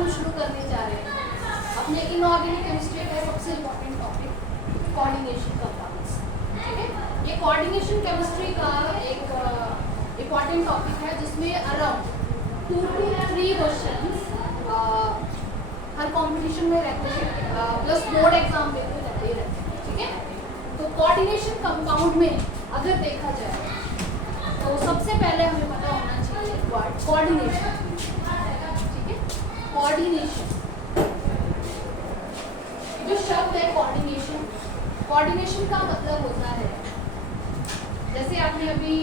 हम शुरू करने जा रहे हैं अपने इनऑर्गेनिक केमिस्ट्री का सबसे इम्पोर्टेंट टॉपिक कोऑर्डिनेशन कंपाउंड्स। ठीक है, ये कोऑर्डिनेशन केमिस्ट्री का एक इम्पॉर्टेंट टॉपिक है जिसमें around 2 to 3 questions her competition में रहते हैं, प्लस बोर्ड एग्जाम में भी रहते ही रहते हैं। ठीक है, तो कोऑर्डिनेशन कंपाउंड में अगर देखा जाए तो सबसे पहले हमें पता होना चाहिए वर्ड कोऑर्डिनेशन। ठीक है, कोऑर्डिनेशन जो शब्द है कोऑर्डिनेशन, कोऑर्डिनेशन का मतलब होता है जैसे आपने अभी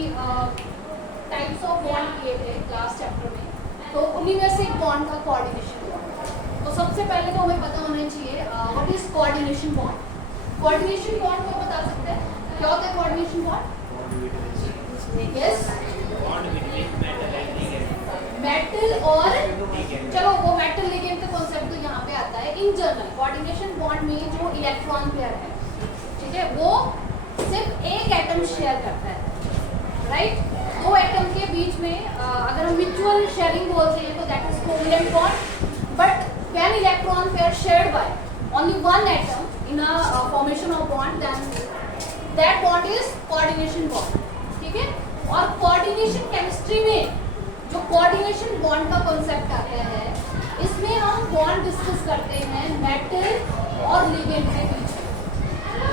टाइप्स ऑफ बॉन्ड किए थे क्लास चैप्टर में, तो उन्हीं में से एक बॉन्ड का कोऑर्डिनेशन बॉन्ड। तो सबसे पहले तो हमें पता होना चाहिए what is coordination bond. Coordination bond को बता सकते हैं क्या होता है कोऑर्डिनेशन बॉन्ड? यस, मेटल और चलो वो मेटल लिगेंड का कॉन्सेप्ट तो यहाँ पे आता है। इन जनरल कोऑर्डिनेशन बॉन्ड में जो इलेक्ट्रॉन पेयर है, ठीक है, वो सिर्फ एक एटम शेयर करता है, राइट। दो एटम के बीच में अगर हम म्यूचुअल शेयरिंग बोलते हैं तो that is covalent bond, but when electron pair shared by only one atom in a formation of bond then that bond is coordination bond. ठीक है, और कोऑर्डिनेशन केमिस्ट्री में जो कोऑर्डिनेशन बॉन्ड का कॉन्सेप्ट आता है, इसमें हम बॉन्ड डिस्कस करते हैं मेटल और लिगेंड के बीच में,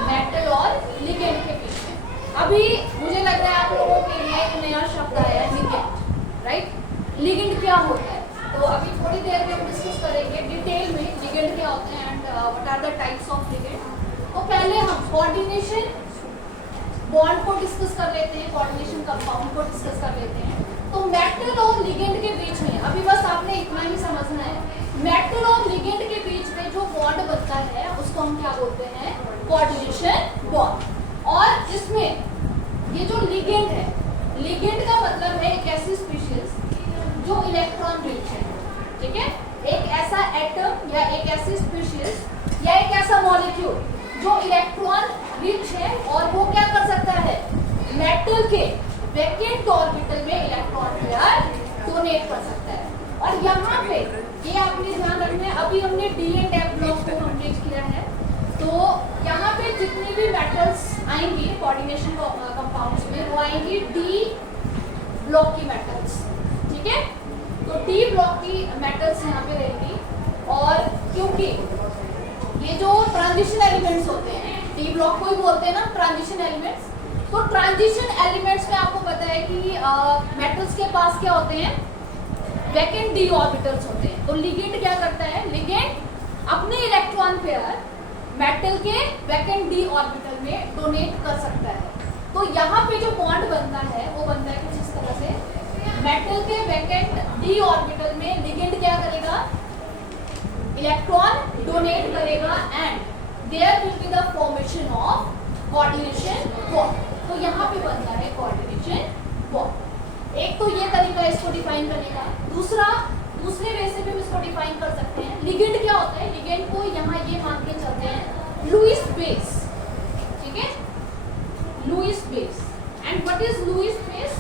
मेटल और लिगेंड के बीच में। अभी मुझे लग रहा है आप लोगों के लिए एक नया शब्द आया है लिगेंड, राइट। लिगेंड क्या होता है तो अभी थोड़ी देर में हम डिस्कस करेंगे डिटेल में लिगेंड क्या होते हैं and what are the types of ligand. तो पहले हम कोऑर्डिनेशन बॉन्ड को डिस्कस कर लेते हैं, कोऑर्डिनेशन कंपाउंड को डिस्कस कर लेते हैं। तो मेटल और लिगेंड के बीच में अभी बस आपने इतना ही समझना है, मेटल और लिगेंड के बीच में जो बॉन्ड बनता है उसको हम क्या बोलते हैं? Coordination bond. और इसमें ये जो लिगेंड है, लिगेंड का मतलब है एक ऐसी स्पीशीज जो इलेक्ट्रॉन रिच है। ठीक है, एक ऐसा एटम या एक ऐसी स्पीशीज या एक ऐसा मॉलिक्यूल जो इलेक्ट्रॉन रिच है और वो क्या कर सकता है? मेटल के वैकेंट ऑर्बिटल में इलेक्ट्रॉन पेयर डोनेट कर सकता है। और यहाँ पे ये आपने ध्यान रखना है, अभी हमने डी एंड एफ ब्लॉक को कंप्लीट किया है, तो यहाँ पे जितनी भी मेटल्स आएंगी कोऑर्डिनेशन कंपाउंड्स में वो आएंगी डी ब्लॉक की मेटल्स। ठीक है, तो डी ब्लॉक की मेटल्स यहाँ पे रहेंगी। और क्योंकि ये जो ट्रांजिशन एलिमेंट्स होते हैं, डी ब्लॉक को ही बोलते हैं ना ट्रांजिशन एलिमेंट्स, तो ट्रांजिशन एलिमेंट्स में आपको पता है कि मेटल्स के पास क्या होते हैं? वैकेंट डी ऑर्बिटल्स होते हैं। तो लिगेंड क्या करता है? लिगेंड अपने इलेक्ट्रॉन पेयर मेटल के वैकेंट डी ऑर्बिटल में डोनेट कर सकता है। तो यहाँ पे जो बॉन्ड बनता है वो बनता है कुछ इस तरह से, मेटल के वैकेंट डी ऑर्बिटल में लिगेंड क्या करेगा? इलेक्ट्रॉन डोनेट करेगा and there will be the formation of coordination bond. तो यहाँ पे बनता है कोऑर्डिनेशन बॉन्ड। एक तो ये तरीका इसको डिफाइन करने का, दूसरे वे से भी हम इसको डिफाइन कर सकते हैं। लिगेंड क्या होता है? लिगेंड को यहाँ ये मान के चलते हैं लुईस बेस। ठीक है, Lewis base. And what is Lewis base?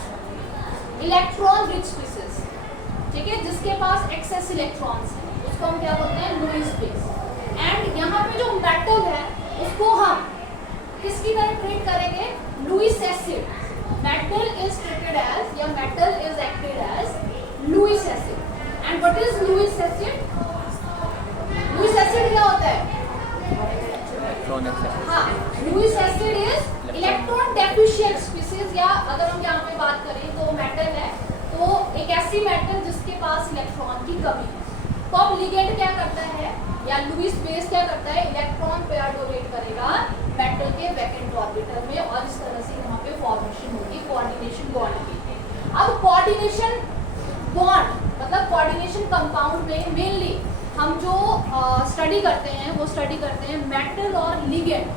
Electron rich species. ठीक है, जिसके पास एक्सेस इलेक्ट्रॉन्स है उसको हम क्या बोलते हैं? Lewis base. एंड यहाँ पे जो मेटल है उसको हम किसकी तरह ट्रीट करेंगे? Lewis acid. Metal is treated as या metal is acted as Lewis acid. And what is Lewis acid? Lewis acid क्या होता है? हाँ, Lewis acid is electron deficient species, या अगर हम यहाँ पे बात करें तो मेटल है तो एक ऐसी मेटल जिसके पास इलेक्ट्रॉन की कमी है। तो अब लिगेंड क्या करता है या लुईस बेस क्या करता है? इलेक्ट्रॉन पेयर डोनेट करेगा मेटल के वैकेंट ऑर्बिटल में और इस तरह से यहाँ पे फॉर्मेशन होगी कोऑर्डिनेशन बॉन्ड की। अब कोऑर्डिनेशन बॉन्ड मतलब कोऑर्डिनेशन कंपाउंड में मेनली हम जो स्टडी करते हैं वो स्टडी करते हैं मेटल और लिगेंड।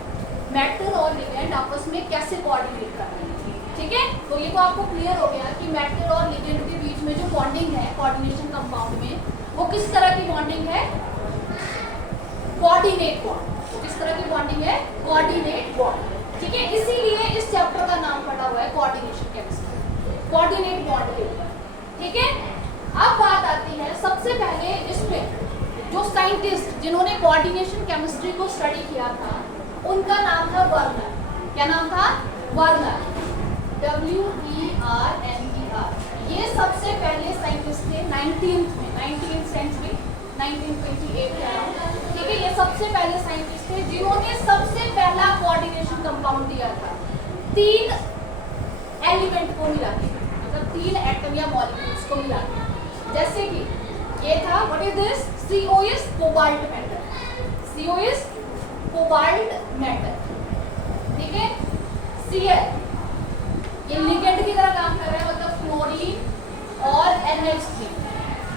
मेटल और लिगेंड आपस में कैसे कोऑर्डिनेट कर रहे हैं। ठीक है, तो ये तो आपको क्लियर हो गया कि मेटल और लिगेंड के बीच में जो बॉन्डिंग है कोऑर्डिनेशन कंपाउंड में वो किस तरह की बॉन्डिंग है? Coordinate bond. तो किस तरह की बॉन्डिंग है? Coordinate bond. ठीक है, इसीलिए इस चैप्टर का नाम पड़ा हुआ है कोऑर्डिनेशन केमिस्ट्री, कोऑर्डिनेट बॉन्ड के ऊपर। ठीक है, अब बात आती है सबसे पहले इसमें साइंटिस्ट जिन्होंने कोऑर्डिनेशन केमिस्ट्री को स्टडी किया था उनका नाम था वर्नर। क्या नाम था? Werner, WERNER। ये सबसे पहले साइंटिस्ट थे 19th सेंचुरी, 1928 के अराउंड। ठीक है, ये सबसे पहले साइंटिस्ट थे जिन्होंने सबसे पहला कोऑर्डिनेशन कंपाउंड दिया था 3 एलिमेंट को मिला के, मतलब 3 एटम या मॉलिक्यूल्स को मिला के। जैसे कि ये था, what is this? CO is cobalt metal, CO is cobalt metal. ठीक है, Cl ये लिगेंड की तरह काम कर रहा है, मतलब फ्लोरीन और NH3।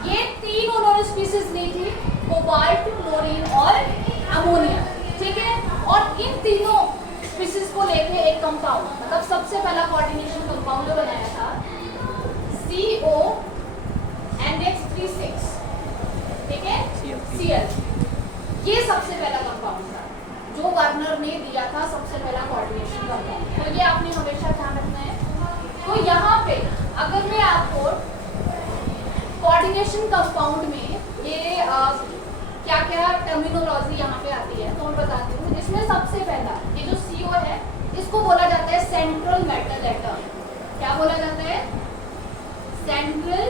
ये 3 उन्होंने स्पीसीज ली थी, कोबाल्ट, क्लोरीन और अमोनिया। ठीक है, और इन तीनों स्पीसीज को लेके एक कंपाउंड, मतलब सबसे पहला कोऑर्डिनेशन कंपाउंड बनाया था CONH36। ठीक है, Cl। ये सबसे पहला कंपाउंड था जो वर्नर ने दिया था, सबसे पहला कोऑर्डिनेशन कंपाउंड। तो ये आपने हमेशा ध्यान रखना है। तो यहाँ पे अगर मैं आपको कोऑर्डिनेशन कंपाउंड में ये क्या क्या टर्मिनोलॉजी यहाँ पे आती है तो मैं बताती हूँ। इसमें सबसे पहला ये जो CO है, इसको बोला जाता है सेंट्रल मेटल एटम। क्या बोला जाता है? Central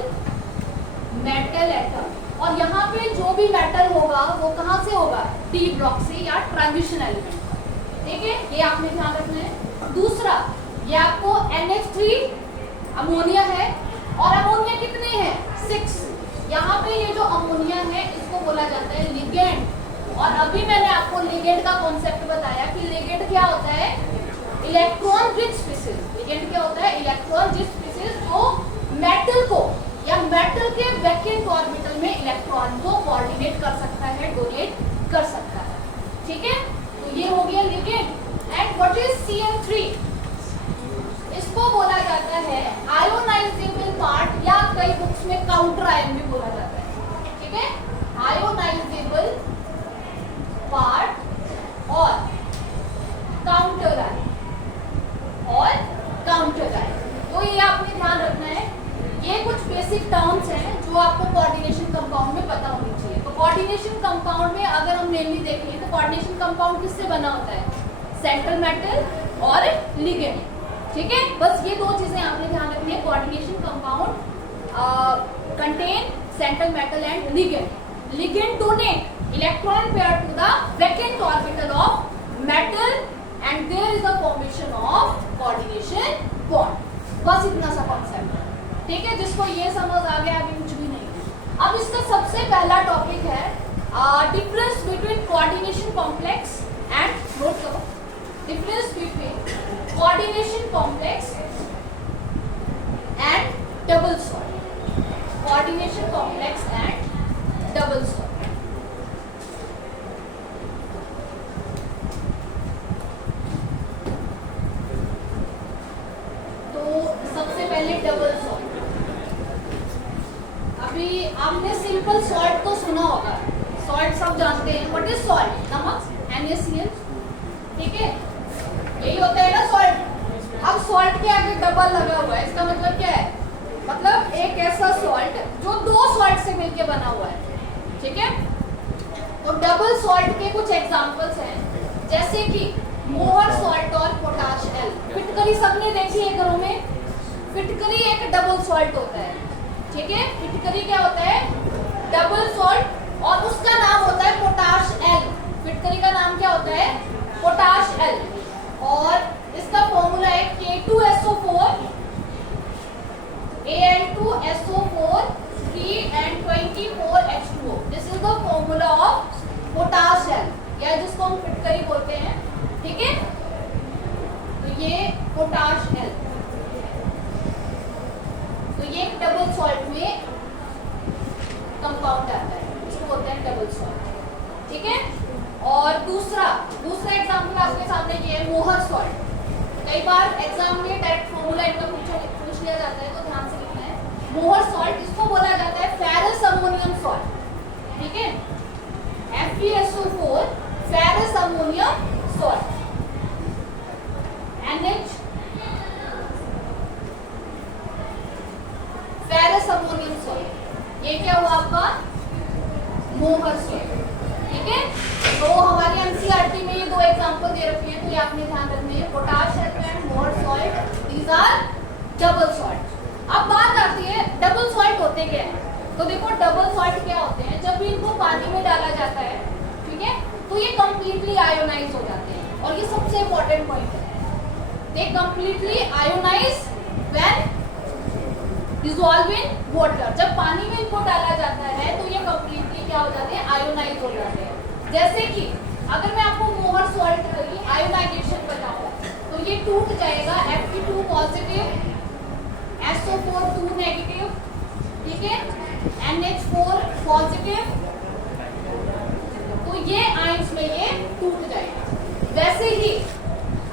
metal atom. और यहाँ पे जो भी मेटल होगा वो कहाँ से होगा? D ब्लॉक से या ट्रांजिशन एलिमेंट। ठीक है, ये आपने ध्यान रखना है। दूसरा, ये आपको NH3 अमोनिया है, और अमोनिया कितने हैं? 6। यहाँ पे ये जो अमोनिया है इसको बोला जाता है लिगेंड। और अभी मैंने आपको लिगेंड का कॉन्सेप्ट बताया कि लिगेंड क्या होता है? Electron rich species. लिगेंड क्या होता है? इलेक्ट्रॉन रिच स्पीसीज जो मेटल को या मेटल के वैकेंट ऑर्बिटल में इलेक्ट्रॉन को कोऑर्डिनेट कर सकता है, डोनेट कर सकता है। ठीक है, तो ये हो गया ligand. And what is CN3? इसको बोला जाता है आयोनाइजेबल पार्ट, या कई बुक्स में काउंटर आयन भी बोला जाता है। ठीक है, आयोनाइजेबल पार्ट और काउंटर आयन और काउंटर आयन। तो ये आपने ध्यान रखना है। ये कुछ बेसिक टर्म्स हैं जो आपको कोऑर्डिनेशन कंपाउंड में पता होनी चाहिए। तो कोऑर्डिनेशन कंपाउंड में अगर हम मेनली देखें तो कोऑर्डिनेशन कंपाउंड किससे बना होता है? सेंट्रल मेटल और लिगेंड। ठीक है, बस ये 2 चीजें आपने ध्यान रखनी है। Coordination compound contain central metal and ligand. Ligand donate electron pair to the vacant orbital of metal and there is a formation of coordination bond. बस इतना सा कॉन्सेप्ट है। ठीक है, जिसको ये समझ आ गया, आगे कुछ भी नहीं। अब इसका सबसे पहला टॉपिक है difference between coordination complex and, note करो, difference between coordination complex and double salt. Coordination complex and double salt. तो सबसे पहले डबल सॉल्ट। अभी आपने सिंपल सॉल्ट तो सुना होगा, सॉल्ट सब जानते हैं। What is salt? नमक, NaCl। ठीक है, यही होता है ना सॉल्ट। अब सॉल्ट के आगे डबल लगा हुआ है, इसका मतलब क्या है? मतलब एक ऐसा सॉल्ट जो 2 सॉल्ट से मिलकर बना हुआ है। ठीक है, तो डबल सॉल्ट के कुछ एग्जांपल्स हैं, जैसे कि मोहर सॉल्ट और पोटाश एल। फिटकरी सबने देखी है घरों में। फिटकरी एक डबल सॉल्ट होता है। ठीक है, फिटकरी क्या होता है? डबल सॉल्ट, और उसका नाम होता है पोटाश एल। फिटकरी का नाम क्या होता है? Potash L. और इसका फॉर्मूला है K2SO4 Al2SO4 3 and 24H2O। This is the formula of potash L, या जिसको हम फिटकरी बोलते हैं। ठीक है, तो ये पोटाश एल, तो ये डबल सॉल्ट में कंपाउंड आता है, इसको बोलते हैं डबल सॉल्ट। ठीक है, और दूसरा एग्जांपल आपके सामने ये है मोहर सॉल्ट। कई बार एग्जाम में डायरेक्ट फॉर्मूला इनका पूछ लिया जाता है, तो ध्यान से लिखना है। मोहर सॉल्ट, इसको बोला जाता है फेरस अमोनियम सॉल्ट। ठीक है, FeSO4 ferrous ammonium salt. NH ferrous ammonium salt, ये क्या हुआ आपका? मोहर सॉल्ट। ठीक है, तो हमारी एनसीईआरटी में ये दो एग्जांपल दे रखे हैं, तो ये आपने ध्यान रखने हैं, potash and Mohr salt, these are double salt. अब बात आती है डबल सॉल्ट होते क्या है, तो देखो डबल सॉल्ट क्या होते हैं, जब भी इनको पानी में डाला जाता है, ठीक है, तो ये कंप्लीटली आयोनाइज हो जाते हैं, और ये सबसे इंपॉर्टेंट पॉइंट है, they completely ionise when dissolve in water. जब पानी में इनको डाला जाता है तो ये कंप्लीटली क्या हो जाते हैं, आयोनाइज हो जाते हैं। जैसे कि अगर मैं आपको मोहर सॉल्ट की आयोनाइजेशन बताऊं तो ये टूट जाएगा Fe2 पॉजिटिव, SO4 2 नेगेटिव, ठीक है, NH4 पॉजिटिव, तो ये आयंस में ये टूट जाएगा। वैसे ही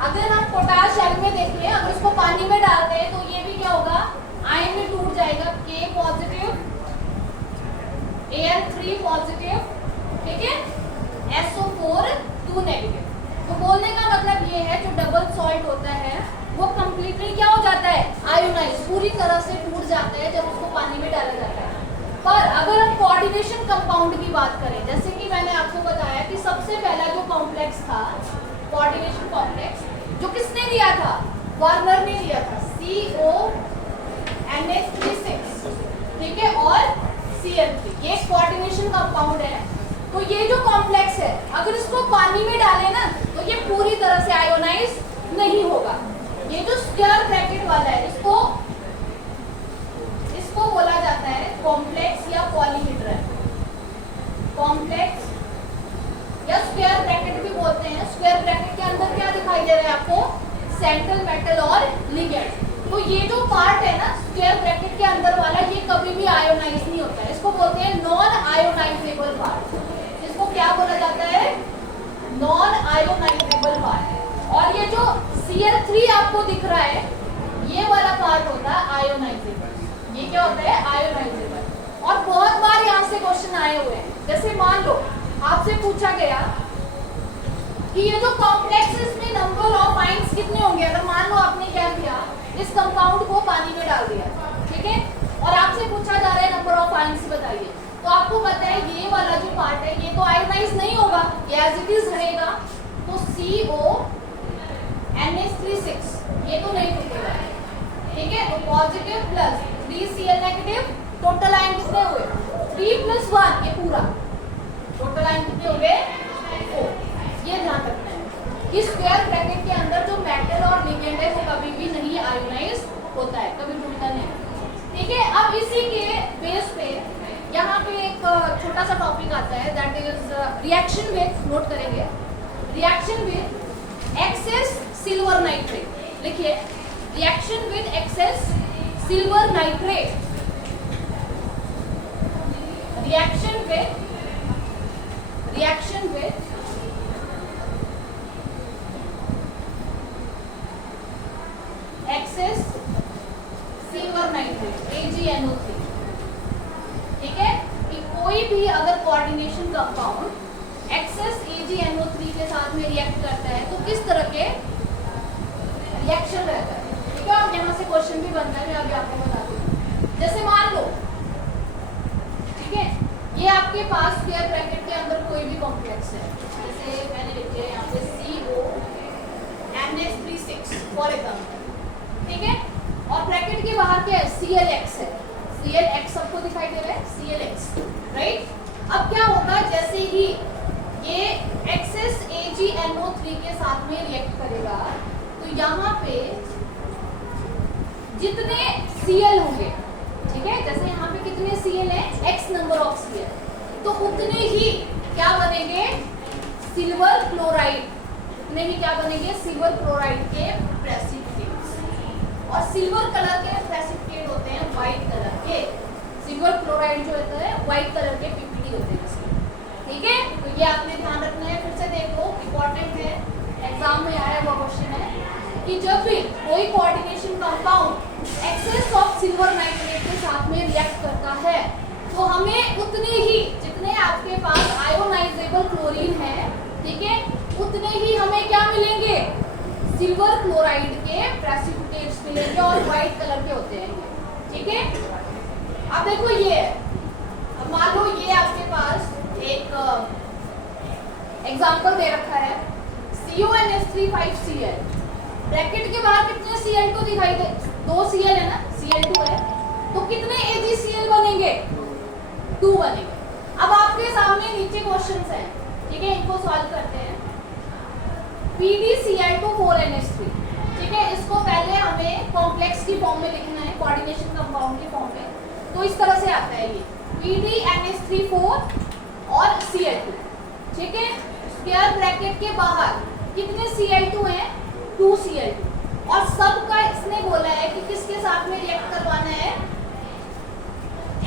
अगर हम पोटाश एल में देखें, अगर उसको पानी में डालते हैं तो ये भी क्या होगा, आयन में टूट जाएगा, K पॉजिटिव, Al3 पॉजिटिव, ठीक है, SO4 2 नेगेटिव। तो बोलने का मतलब ये है जो डबल सॉल्ट होता है वो कंप्लीटली क्या हो जाता है, आयोनाइज, पूरी तरह से टूट जाता है जब उसको पानी में डाला जाता है। पर अगर हम कोऑर्डिनेशन कंपाउंड की बात करें, जैसे कि मैंने आपको बताया कि सबसे पहला जो कॉम्प्लेक्स था कोऑर्डिनेशन कॉम्प्लेक्स, जो किसने दिया था, वार्नर ने दिया था, CONH36, ठीक है, और Cl3, ये कोऑर्डिनेशन कंपाउंड है। तो ये जो कॉम्प्लेक्स है अगर इसको पानी में डालें ना तो ये पूरी तरह से आयोनाइज नहीं होगा। ये जो स्क्वायर ब्रैकेट वाला है इसको बोला जाता है कॉम्प्लेक्स या पॉलीहेड्रल, कॉम्प्लेक्स या स्क्वायर ब्रैकेट भी बोलते हैं। स्क्वायर ब्रैकेट के अंदर क्या दिखाई दे रहा है आपको, सेंट्रल मेटल और लिगेंड। तो ये जो पार्ट है ना स्क्वायर ब्रैकेट के अंदर वाला, ये कभी भी आयोनाइज नहीं होता है, इसको बोलते हैं नॉन आयोनाइजेबल पार्ट। इसको क्या बोला जाता है, नॉन आयोनाइजेबल पार्ट। और ये जो Cl3 आपको दिख रहा है ये वाला पार्ट होता है आयोनाइजेबल। ये क्या होता है, आयोनाइजेबल। और बहुत बार यहाँ से क्वेश्चन आए हुए हैं, जैसे मान लो आपसे पूछा गया कि ये जो कॉम्प्लेक्सेस में नंबर ऑफ आयंस कितने होंगे। अगर मान लो आपने क्या किया, इस कंपाउंड को पानी में डाल दिया, ठीक है, और आपसे पूछा जा रहा है नंबर ऑफ आयंस बताइए, तो आपको पता है ये वाला जो पार्ट है ये तो आयोनाइज नहीं होगा, ये एज इट इज रहेगा। तो CONH36 ये तो नहीं टूटेगा, ठीक है, तो positive plus 3Cl negative, total ion कितने हुए, 3 + 1, ये पूरा टोटल आयन कितने हुए, 4। ये ध्यान रखना है कि स्क्वायर ब्रैकेट के अंदर जो मेटल और लिगेंड है वो कभी भी नहीं आयोनाइज होता है, कभी टूटता नहीं, ठीक है। अब इसी के बेस पे यहाँ पे एक छोटा सा टॉपिक आता है, that is reaction with, note करेंगे, reaction with excess silver nitrate. लिखिए, reaction with excess silver nitrate, reaction with excess silver nitrate AgNO3, ठीक है, कि कोई भी अगर कोऑर्डिनेशन कंपाउंड एक्सेस AgNO3 के साथ में रिएक्ट करता है तो किस तरह के रिएक्शन रहता है, ठीक है। और यहाँ से क्वेश्चन भी बनता है, मैं अभी आपको बताती हूँ। जैसे मान लो, ठीक है, ये आपके पास स्क्वायर ब्रैकेट के अंदर कोई भी कॉम्प्लेक्स है, जैसे मैंने लिख दिया यहाँ पे CONH36 फॉर एग्जाम्पल, ठीक है, और ब्रैकेट के बाहर क्या है, CLX है, CLX सबको दिखाई दे रहा है, CLX, राइट। अब क्या होगा, जैसे ही ये एक्सेस AgNO3 के साथ में रिएक्ट करेगा तो यहाँ पे जितने Cl होंगे, ठीक है, जैसे यहाँ पे कितने Cl है, X नंबर ऑफ Cl, तो उतने ही क्या बनेंगे, सिल्वर क्लोराइड, उतने ही क्या बनेंगे, सिल्वर क्लोराइड के प्रेसिपिटेट्स। और सिल्वर कलर के प्रेसिपिटेट होते हैं व्हाइट कलर के, सिल्वर क्लोराइड जो होता है व्हाइट कलर के पीपीटी होते हैं इसमें, ठीक है। तो ये आपने ध्यान रखना है, फिर से देखो, इंपॉर्टेंट है, एग्जाम में आया हुआ क्वेश्चन है कि जब भी कोई coordination compound excess of silver nitrate के साथ में रिएक्ट करता है तो हमें उतने ही, जितने आपके पास आयोनाइजेबल क्लोरीन है, ठीक है, उतने ही हमें क्या मिलेंगे, सिल्वर क्लोराइड के प्रेसिपिटेट्स मिलेंगे और व्हाइट कलर के होते हैं, ठीक है। अब देखो ये, अब मान लो ये आपके पास एक एग्जाम्पल दे रखा है CuNH3 5Cl, ब्रैकेट के बाहर कितने Cl2 दिखाई दे, 2 Cl है ना, Cl2 है, तो कितने AgCl बनेंगे, 2 बनेंगे। अब आपके सामने नीचे क्वेश्चंस हैं, ठीक है, इनको सॉल्व करते हैं। PdCl2 4NH3, ठीक है, इसको पहले हमें कॉम्प्लेक्स की फॉर्म में लिखना है, कोऑर्डिनेशन कंपाउंड की फॉर्म में, तो इस तरह से आता है ये PdNH3 और Cl2, ठीक है। स्क्वायर ब्रैकेट के बाहर कितने Cl2 हैं, 2 Cl2, और सबका इसने बोला है कि किसके साथ में रिएक्ट करवाना है,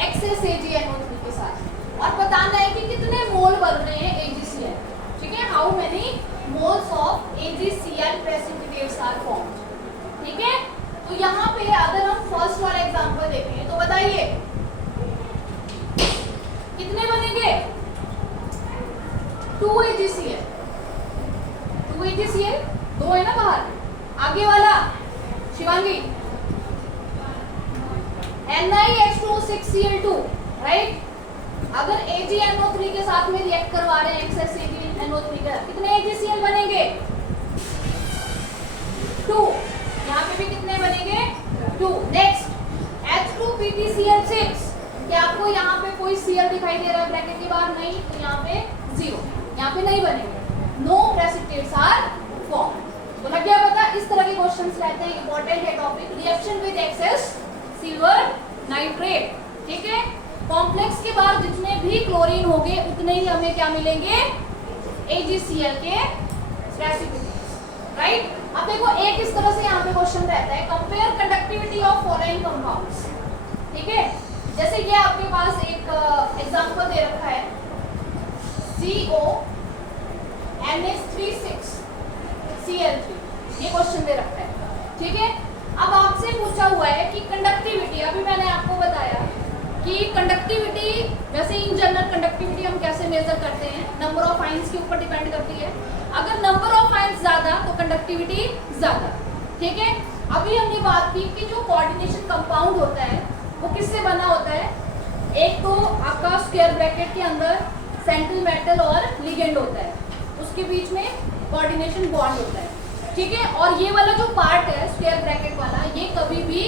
एक्सेस AgNO3 के साथ, और बताना है कि कितने मोल बन रहे हैं AgCl, ठीक है, how many moles of AgCl precipitates are formed, ठीक है। तो यहाँ पे अगर हम फर्स्ट वाला एग्जांपल देखें तो बताइए कितने बनेंगे, 2 AgCl, 2 AgCl, 2 है ना बाहर, आगे वाला शिवांगी NiH2O6Cl2, राइट। अगर AgNO3 के साथ में रिएक्ट करवा रहे हैं एक्सेस AgNO3 का, कितने AgCl बनेंगे, 2, यहाँ पे भी कितने बनेंगे, 2। नेक्स्ट H2PtCl6, क्या आपको यहाँ पे कोई Cl दिखाई दे रहा है ब्रैकेट के बाहर, नहीं, तो यहाँ पे 0, यहाँ पे नहीं बनेंगे, नो प्रेसिपिटेट्स आर फॉर्म। तो लग गया पता, इस तरह के क्वेश्चंस रहते हैं, इंपॉर्टेंट है topic, reaction with excess silver nitrate, ठीक है। कॉम्प्लेक्स के बाद जितने भी क्लोरीन होंगे उतने ही हमें क्या मिलेंगे, AgCl के प्रेसिपिटेट्स, राइट। अब देखो एक इस तरह से यहाँ पे क्वेश्चन रहता है, compare conductivity of following compounds, ठीक है। जैसे ये आपके पास एक एग्जांपल दे रखा है CONH3 6Cl3, ये क्वेश्चन दे रखा है, ठीक है। अब आपसे पूछा हुआ है कि कंडक्टिविटी, अभी मैंने आपको बताया कि कंडक्टिविटी, वैसे इन जनरल कंडक्टिविटी हम कैसे मेजर करते हैं, नंबर ऑफ आयंस के ऊपर डिपेंड करती है। अगर नंबर ऑफ आयंस ज्यादा तो कंडक्टिविटी ज्यादा, ठीक है। अभी हमने बात की कि जो कोऑर्डिनेशन कंपाउंड होता है वो किससे बना होता है, एक तो आपका स्क्वायर ब्रैकेट के अंदर सेंट्रल मेटल और लिगेंड होता है, उसके बीच में कोऑर्डिनेशन बॉन्ड होता है, ठीक है। और ये वाला जो पार्ट है स्क्वायर ब्रैकेट वाला, ये कभी भी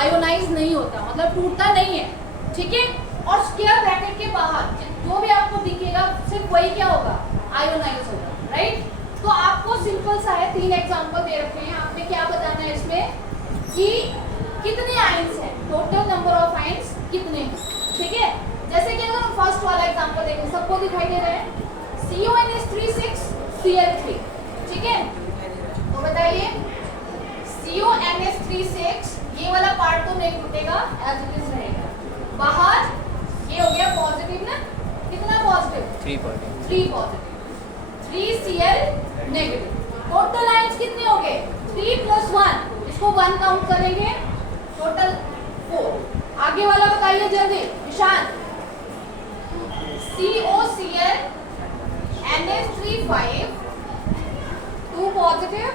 आयोनाइज नहीं होता, मतलब टूटता नहीं है, ठीक है। और स्क्वायर ब्रैकेट के बाहर जो भी आपको दिखेगा सिर्फ वही क्या होगा, आयोनाइज होगा, राइट। तो आपको सिंपल सा है, 3 एग्जांपल दे रखे हैं, आपने क्या बताना है इसमें कि कितने आयंस हैं, टोटल नंबर ऑफ आयंस कितने हैं, ठीक है। जैसे कि अगर हम फर्स्ट वाला एग्जांपल देखें, सबको दिखाई दे रहा है CONH3 6Cl3, ठीक है। तो बताइए CONH3 6, ये वाला पार्ट तो नहीं टूटेगा, एज इट इज रहेगा, बाहर ये हो गया पॉजिटिव ना, कितना positive, 3 positive, 3 Cl negative, total ions कितने हो गए, 3 + 1, इसको 1 काउंट करेंगे, टोटल 4। आगे वाला बताइए जल्दी, निशान COCl NH3 5, 2 positive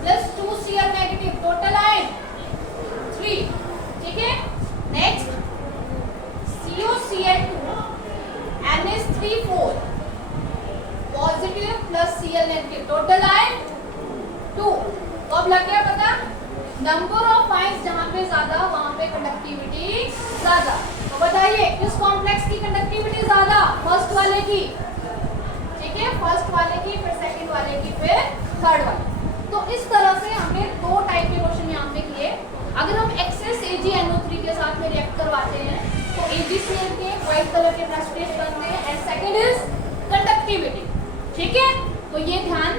plus 2 Cl negative, total ion 3, ठीक है। Next COCl2 NH3 4, positive plus Cl negative, total ion 2। तो अब लग गया पता, नंबर ऑफ आयंस जहां पे ज्यादा वहां पे कंडक्टिविटी ज्यादा। तो बताइए किस कॉम्प्लेक्स की कंडक्टिविटी ज्यादा, फर्स्ट वाले की, ठीक है, फर्स्ट वाले की, फिर सेकंड वाले की, फिर थर्ड वाले। तो इस तरह से हमने 2 टाइप के क्वेश्चन यहाँ पे किए। अगर हम एक्सेस AgNO3 के साथ में रिएक्ट करवाते हैं तो AgCl के व्हाइट कलर के प्रेसिपिटेट्स बनते हैं, एंड सेकंड इज कंडक्टिविटी, ठीक है। तो ये ध्यान